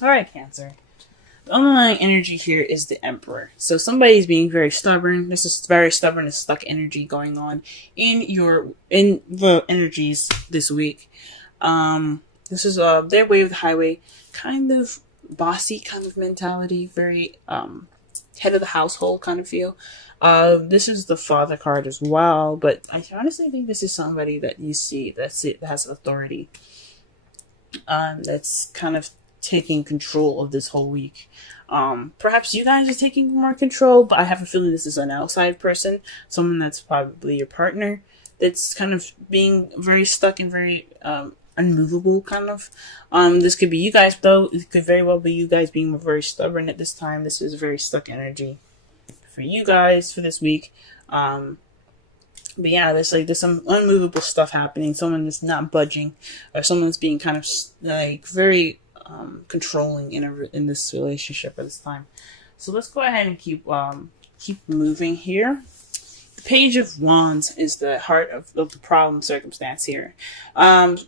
All right, Cancer. The underlying energy here is the Emperor. So somebody's being very stubborn. This is very stubborn and stuck energy going on in the energies this week. This is their way of the highway, kind of bossy kind of mentality, very head of the household kind of feel. This is the Father card as well, but I honestly think this is somebody that you see that has authority. That's kind of taking control of this whole week. Perhaps you guys are taking more control, but I have a feeling this is an outside person, someone that's probably your partner, that's kind of being very stuck and very unmovable, kind of. This could be you guys, though. It could very well be you guys being very stubborn at this time. This is very stuck energy for you guys for this week. But yeah, there's some unmovable stuff happening. Someone that's not budging, or someone's being kind of like very controlling in this relationship at this time. So let's go ahead and keep moving here. The Page of Wands is the heart of the problem circumstance here. The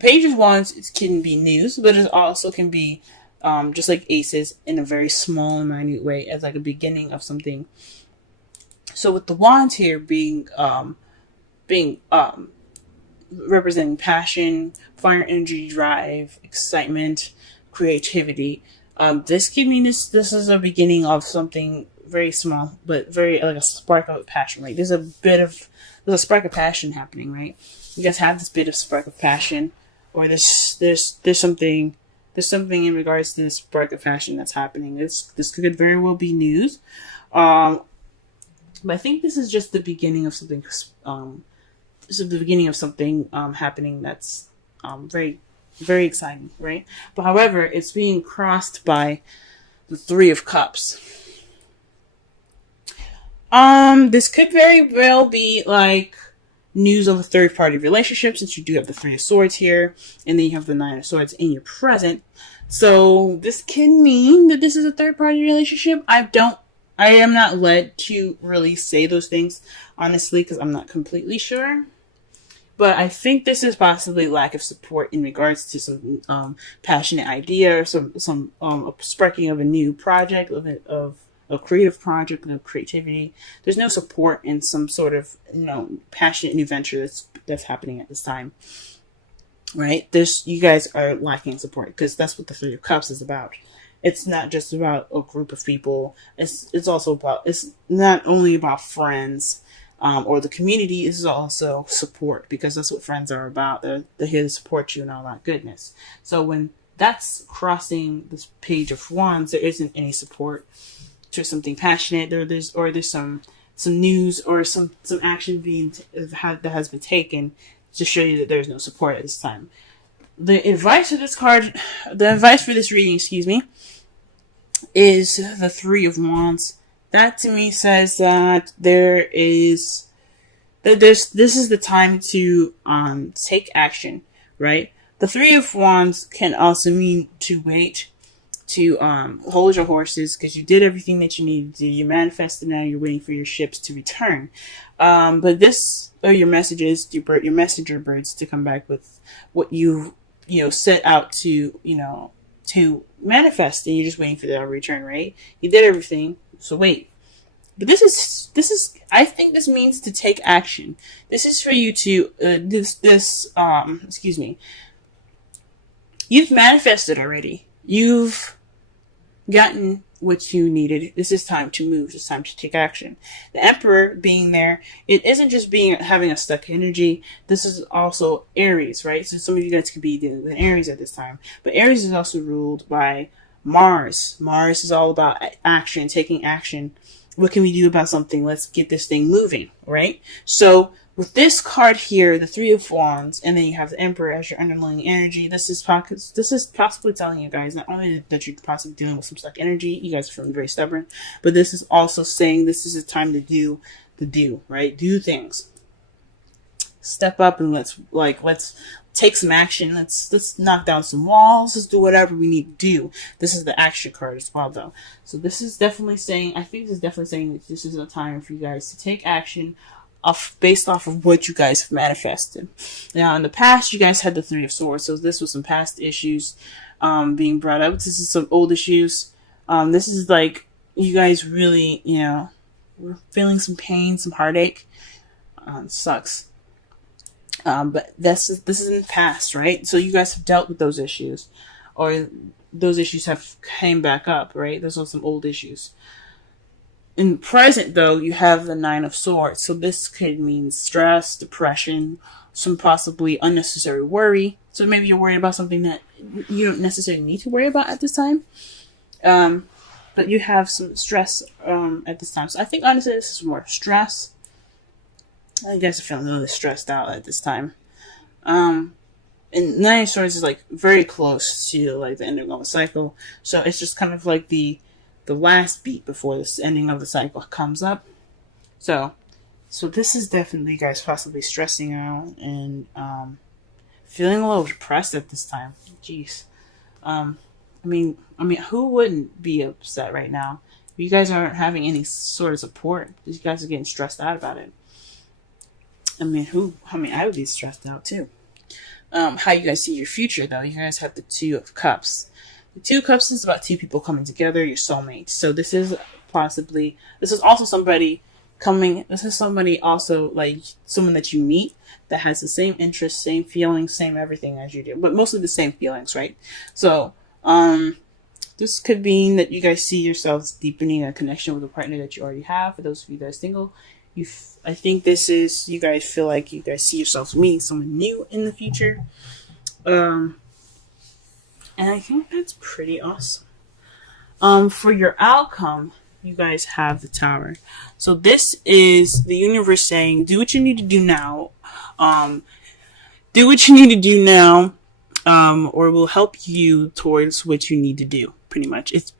Page of Wands can be news, but it also can be just like aces in a very small and minute way, as like a beginning of something. So with the wands here being representing passion, fire, energy, drive, excitement, creativity, this could mean this is a beginning of something very small, but very like a spark of passion. Like there's a spark of passion happening, right? You guys have this bit of spark of passion, or there's something in regards to this spark of passion that's happening. This could very well be news. But I think this is just the beginning of something. This is the beginning of something happening that's very, very exciting, right? But however, it's being crossed by the Three of Cups. This could very well be like news of a third-party relationship, since you do have the Three of Swords here, and then you have the Nine of Swords in your present. So this can mean that this is a third-party relationship. I am not led to really say those things, honestly, because I'm not completely sure. But I think this is possibly lack of support in regards to some passionate idea, or some sparking of a new project, of a creative project, of creativity. There's no support in some sort of passionate new venture that's happening at this time, right? You guys are lacking support, because that's what the Three of Cups is about. It's not just about a group of people. It's not only about friends or the community. It's also support, because that's what friends are about. They're here to support you and all that goodness. So when that's crossing this Page of Wands, there isn't any support to something passionate. There's some news or some action that has been taken to show you that there's no support at this time. The advice for this reading, is the Three of Wands. That to me says that this is the time to take action, right? The Three of Wands can also mean to wait, to hold your horses, because you did everything that you needed to do. You manifested, now you're waiting for your ships to return. But this are your messages, your messenger birds, to come back with what you set out to manifest, and you're just waiting for their return, right? You did everything, so wait. But this is I think this means to take action. This is for you to you've manifested already. You've gotten what you needed. This is time to move. It's time to take action. The Emperor being there, it isn't just having a stuck energy. This is also Aries, right? So some of you guys could be dealing with Aries at this time. But Aries is also ruled by Mars. Mars is all about action, taking action. What can we do about something? Let's get this thing moving, right? So with this card here, the Three of Wands, and then you have the Emperor as your underlying energy, this is possibly telling you guys not only that you're possibly dealing with some stuck energy, you guys are feeling very stubborn, but this is also saying this is a time to do right? Do things. Step up and let's take some action. Let's knock down some walls. Let's do whatever we need to do. This is the action card as well, though. So this is definitely saying, that this is a time for you guys to take action based off of what you guys have manifested. Now, in the past, you guys had the Three of Swords, so this was some past issues being brought up. This is some old issues. This is like you guys really, we're feeling some pain, some heartache. Sucks. But this is in the past, right? So you guys have dealt with those issues, or those issues have came back up, right? Those are some old issues. In the present, though, you have the Nine of Swords. So this could mean stress, depression, some possibly unnecessary worry. So maybe you're worried about something that you don't necessarily need to worry about at this time. But you have some stress at this time. So I think, honestly, this is more stress. I guess I feel a little stressed out at this time. And Nine of Swords is like very close to like the ending of a cycle. So it's just kind of like the last beat before this ending of the cycle comes up. So this is definitely you guys possibly stressing out and feeling a little depressed at this time. Jeez. I mean, who wouldn't be upset right now? You guys aren't having any sort of support. You guys are getting stressed out about it. I would be stressed out too. How you guys see your future, though? You guys have the Two of Cups. The Two of Cups is about two people coming together, your soulmates. So this is also somebody also like someone that you meet that has the same interests, same feelings, same everything as you do, but mostly the same feelings, right? So, this could mean that you guys see yourselves deepening a connection with a partner that you already have. For those of you guys single, I think this is, you guys feel like you guys see yourselves meeting someone new in the future. And I think that's pretty awesome. For your outcome, you guys have the Tower. So this is the universe saying, do what you need to do now. Do what you need to do now, or we'll help you towards what you need to do. Pretty much. It's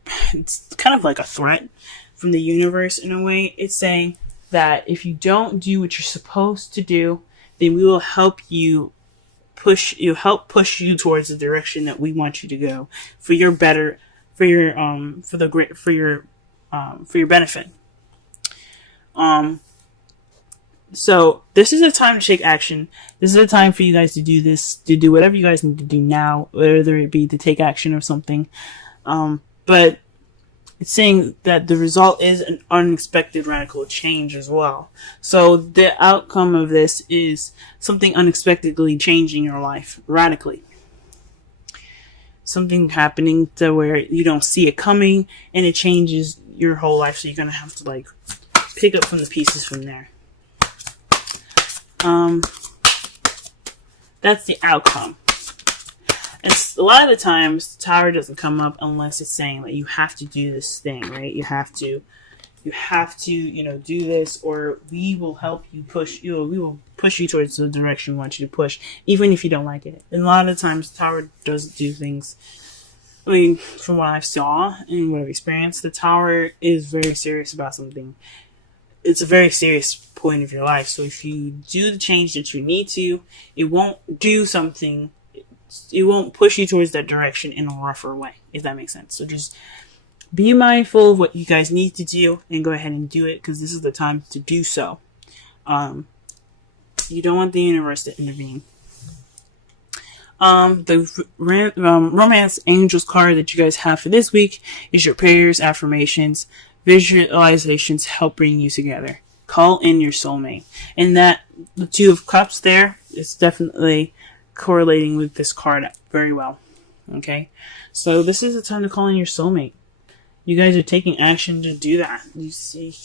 kind of like a threat from the universe in a way. It's saying that if you don't do what you're supposed to do, then we will help you push you towards the direction that we want you to go for your benefit. So this is a time to take action. This is a time for you guys to do this, to do whatever you guys need to do now, whether it be to take action or something. But it's saying that the result is an unexpected radical change as well. So the outcome of this is something unexpectedly changing your life radically. Something happening to where you don't see it coming and it changes your whole life. So you're going to have to like pick up from the pieces from there. That's the outcome. It's a lot of the times the Tower doesn't come up unless it's saying that you have to do this thing, right? You have to, do this, or we will help you push you. We will push you towards the direction we want you to push, even if you don't like it. And a lot of the times the Tower does do things. I mean, from what I saw and what I've experienced, the Tower is very serious about something. It's a very serious point of your life. So if you do the change that you need to, it won't push you towards that direction in a rougher way, if that makes sense. So just be mindful of what you guys need to do and go ahead and do it, because this is the time to do so. You don't want the universe to intervene. The romance angels card that you guys have for this week is your prayers, affirmations, visualizations help bring you together. Call in your soulmate. And that, the Two of Cups there is definitely correlating with this card very well. Okay? So this is the time to call in your soulmate. You guys are taking action to do that. You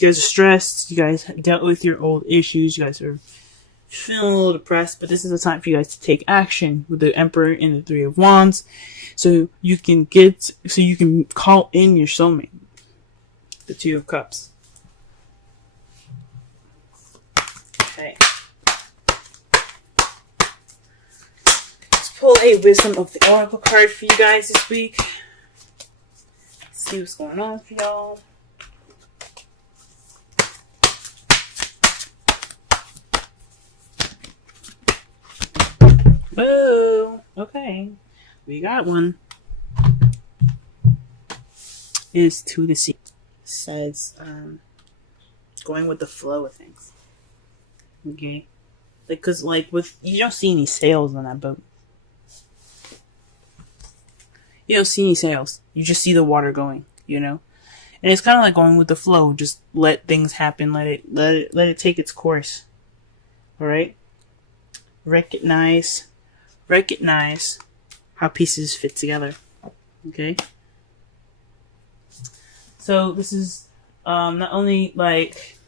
guys are stressed. You guys dealt with your old issues. You guys are feeling a little depressed. But this is the time for you guys to take action with the Emperor and the Three of Wands. So you can call in your soulmate. The Two of Cups. Okay. Let's pull a Wisdom of the Oracle card for you guys this week. See what's going on for y'all. Whoa! Okay, we got one. Is to the sea. Says going with the flow of things. Okay, because with you don't see any sails on that boat. you don't see any sails. You just see the water going, you know? And it's kind of like going with the flow. Just let things happen. Let it take its course. All right? Recognize how pieces fit together. Okay? So this is not only like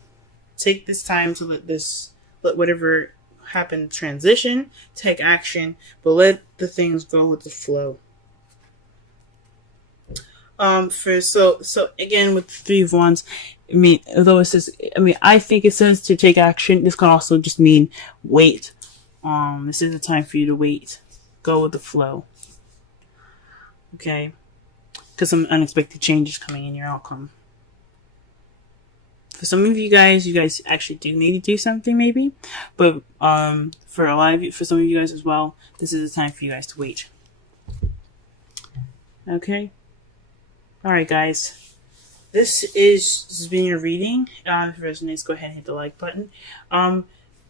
take this time to let whatever happen transition, take action, but let the things go with the flow. So again with the Three of Wands, I mean, although it says, I think it says to take action. This can also just mean wait. This is the time for you to wait. Go with the flow. Okay, because some unexpected changes coming in your outcome. For some of you guys actually do need to do something maybe, but for some of you guys as well, this is the time for you guys to wait. Okay. All right, guys. This has been your reading. If it resonates, go ahead and hit the like button.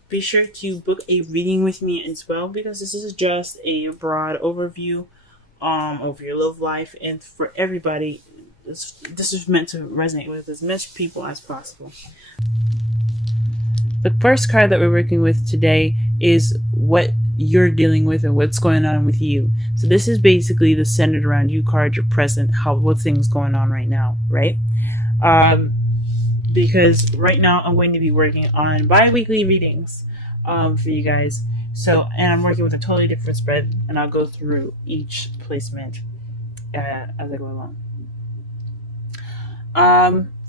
Be sure to book a reading with me as well, because this is just a broad overview of your love life, and for everybody, this is meant to resonate with as much people as possible. The first card that we're working with today is what you're dealing with and what's going on with you. So this is basically the centered around you card, your present, what things going on right now, right? Because right now I'm going to be working on bi-weekly readings for you guys. So, and I'm working with a totally different spread, and I'll go through each placement as I go along.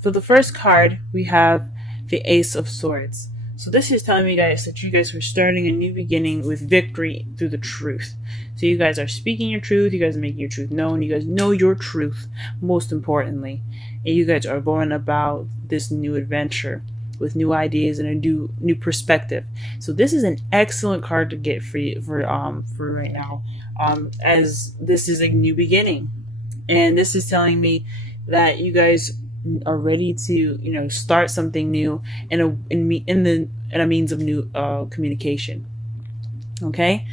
For the first card, we have the Ace of Swords. So this is telling me, guys, that you guys are starting a new beginning with victory through the truth. So you guys are speaking your truth. You guys are making your truth known. You guys know your truth, most importantly. And you guys are going about this new adventure with new ideas and a new perspective. So this is an excellent card to get for you for right now, as this is a new beginning. And this is telling me that you guys are ready to, start something new in a means of new communication. Okay,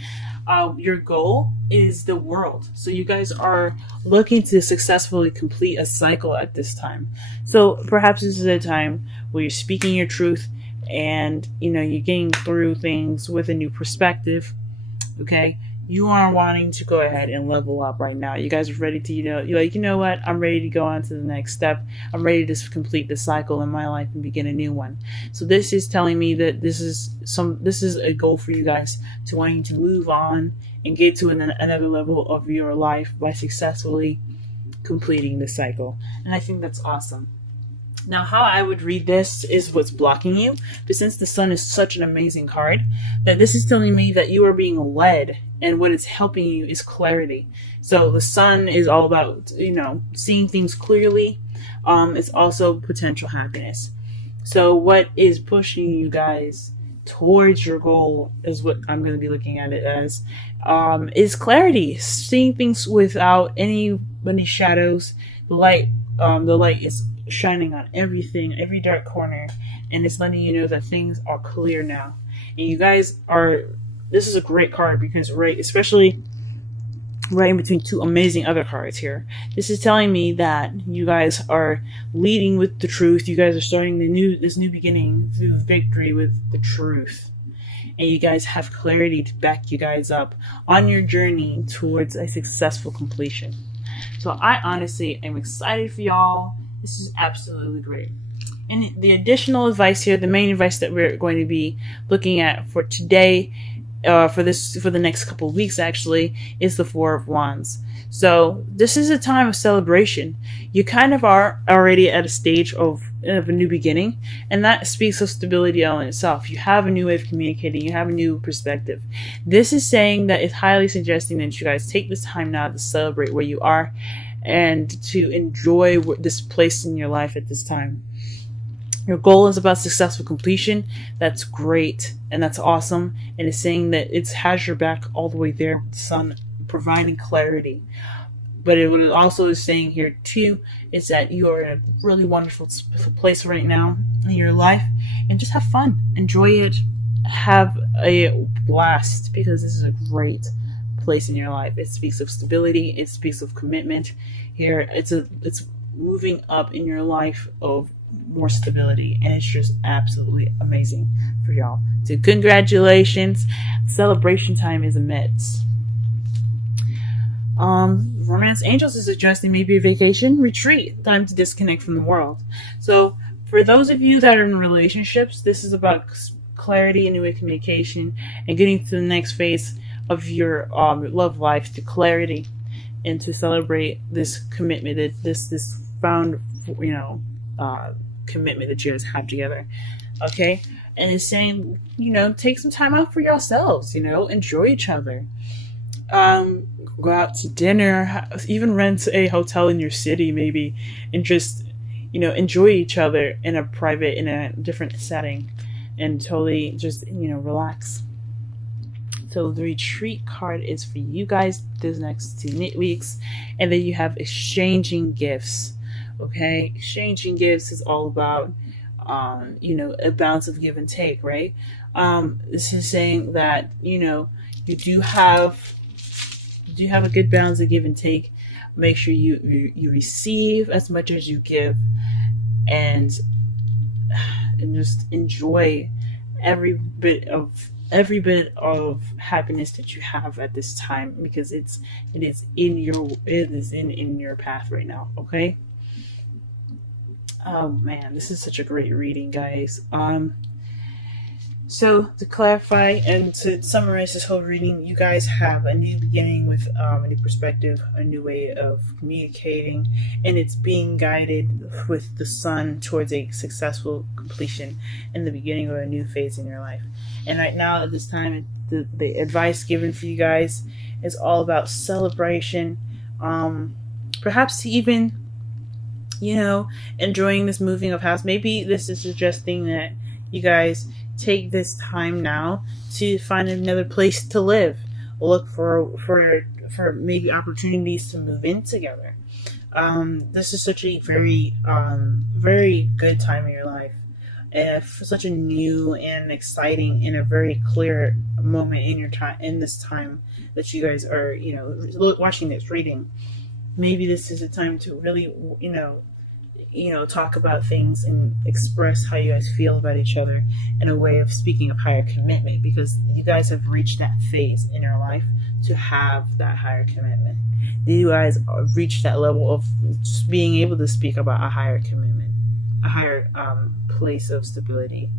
your goal is the world, so you guys are looking to successfully complete a cycle at this time. So perhaps this is a time where you're speaking your truth, and you're getting through things with a new perspective. Okay, you are wanting to go ahead and level up right now. You guys are ready to, you're like, you know what? I'm ready to go on to the next step. I'm ready to complete the cycle in my life and begin a new one. So this is telling me that this is a goal for you guys to wanting to move on and get to another level of your life by successfully completing the cycle. And I think that's awesome. Now, how I would read this is what's blocking you. But since the Sun is such an amazing card, that this is telling me that you are being led, and what it's helping you is clarity. So the Sun is all about, seeing things clearly. It's also potential happiness. So what is pushing you guys towards your goal is what I'm going to be looking at it as, is clarity. Seeing things without any shadows. The light is shining on everything, every dark corner, and it's letting you know that things are clear now. And you guys this is a great card because especially right in between two amazing other cards here, this is telling me that you guys are leading with the truth. You guys are starting this new beginning through victory with the truth, and you guys have clarity to back you guys up on your journey towards a successful completion. So I honestly am excited for y'all. This is absolutely great. And the additional advice here, the main advice that we're going to be looking at for today, for the next couple of weeks actually, is the Four of Wands. So this is a time of celebration. You kind of are already at a stage of a new beginning, and that speaks of stability all in itself. You have a new way of communicating. You have a new perspective. This is saying that it's highly suggesting that you guys take this time now to celebrate where you are and to enjoy this place in your life at this time. Your goal is about successful completion. That's great, and that's awesome. And it's saying that it has your back all the way there with the Sun providing clarity. But what it also is saying here too is that you are in a really wonderful place right now in your life, and just have fun, enjoy it, have a blast, because this is a great place in your life. It speaks of stability. It speaks of commitment. Here, it's moving up in your life of more stability, and it's just absolutely amazing for y'all. So congratulations, celebration time is amidst. Romance Angels is suggesting maybe a vacation retreat, time to disconnect from the world. So for those of you that are in relationships, this is about clarity and new communication and getting to the next phase of your love life, to clarity, and to celebrate this commitment, this found, commitment that you guys have together. Okay, and it's saying, take some time out for yourselves. Enjoy each other. Go out to dinner, even rent a hotel in your city, maybe, and just enjoy each other in a different setting, and totally just relax. So the retreat card is for you guys this next 2 weeks, and then you have exchanging gifts. Okay, exchanging gifts is all about a balance of give and take, right? This is saying that you do have a good balance of give and take. Make sure you receive as much as you give, and just enjoy every bit of happiness that you have at this time, because it is in your path right now. Okay. Oh man, this is such a great reading, guys. So to clarify and to summarize this whole reading, you guys have a new beginning with a new perspective, a new way of communicating, and it's being guided with the sun towards a successful completion and the beginning of a new phase in your life. And right now, at this time, the advice given for you guys is all about celebration, perhaps even enjoying this moving of house. Maybe this is suggesting that you guys take this time now to find another place to live. Look for maybe opportunities to move in together. This is such a very very good time in your life, and for such a new and exciting and a very clear moment in this time that you guys are watching this reading. Maybe this is a time to really talk about things and express how you guys feel about each other in a way of speaking of higher commitment, because you guys have reached that phase in your life to have that higher commitment. You guys reached that level of just being able to speak about a higher commitment, a higher place of stability.